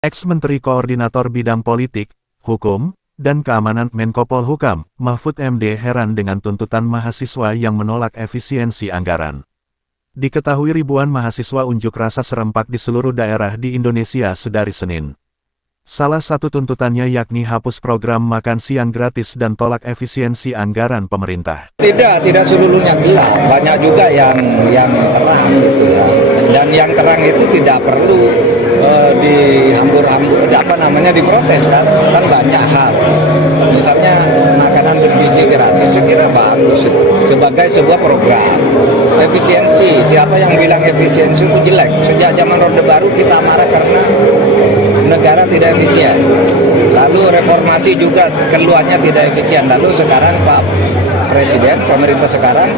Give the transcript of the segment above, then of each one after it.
Ex-Menteri Koordinator Bidang Politik, Hukum, dan Keamanan Menko Polhukam, Mahfud MD heran dengan tuntutan mahasiswa yang menolak efisiensi anggaran. Diketahui ribuan mahasiswa unjuk rasa serempak di seluruh daerah di Indonesia sedari Senin. Salah satu tuntutannya yakni hapus program makan siang gratis dan tolak efisiensi anggaran pemerintah. Tidak seluruhnya gelap, banyak juga yang terang gitu ya. Dan yang terang itu tidak perlu diprotes kan banyak hal. Misalnya makanan bergizi gratis, saya kira bagus sebagai sebuah program. Efisiensi, siapa yang bilang efisiensi itu jelek? Sejak zaman Orde Baru kita marah karena negara tidak efisien. Lalu reformasi juga keluarnya tidak efisien. Lalu sekarang Pak Presiden, pemerintah sekarang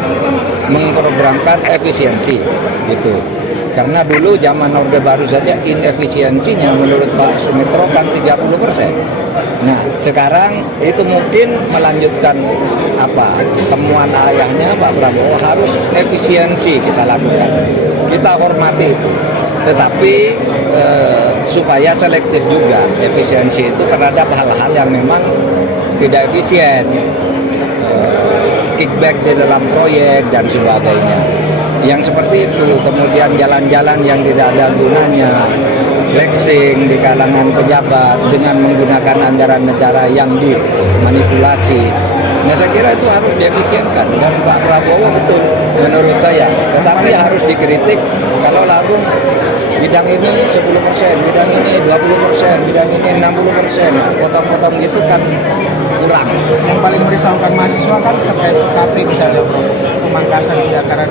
memprogramkan efisiensi gitu. Karena dulu zaman Orde Baru saja inefisiensinya menurut Pak Sumitro kan 30%. Nah, sekarang itu mungkin melanjutkan temuan ayahnya Pak Prabowo, harus efisiensi kita lakukan. Kita hormati itu. Tetapi supaya selektif juga efisiensi itu terhadap hal-hal yang memang tidak efisien. Kickback di dalam proyek dan sebagainya. Yang seperti itu, kemudian jalan-jalan yang tidak ada gunanya, flexing di kalangan pejabat dengan menggunakan anggaran negara yang dimanipulasi. Nah, saya kira itu harus diefisienkan dan Pak Prabowo betul menurut saya. Tetapi harus dikritik kalau lalu bidang ini 10%, bidang ini 20%, bidang ini 60%, potong-potong gitu kan kurang. Yang paling merisaukan mahasiswa kan terkait UKT misalnya, pemangkasan di anggaran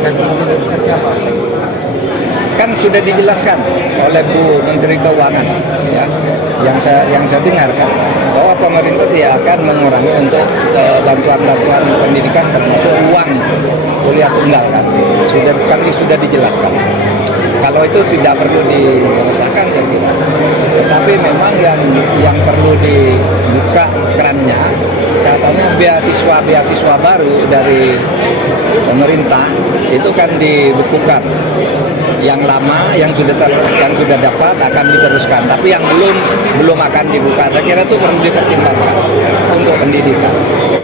dan kemudian seperti apa? Kan sudah dijelaskan oleh Bu Menteri Keuangan ya, yang saya dengarkan bahwa pemerintah tidak akan mengurangi untuk bantuan pendidikan termasuk uang kuliah tunggal kan. Sudah dijelaskan. Kalau itu tidak perlu diresahkan saya kira. Tetapi memang yang perlu dibuka kerannya, katanya beasiswa baru dari pemerintah itu kan dibekukan. Yang lama yang sudah dapat akan diteruskan, tapi yang belum akan dibuka. Saya kira itu perlu dipertimbangkan untuk pendidikan.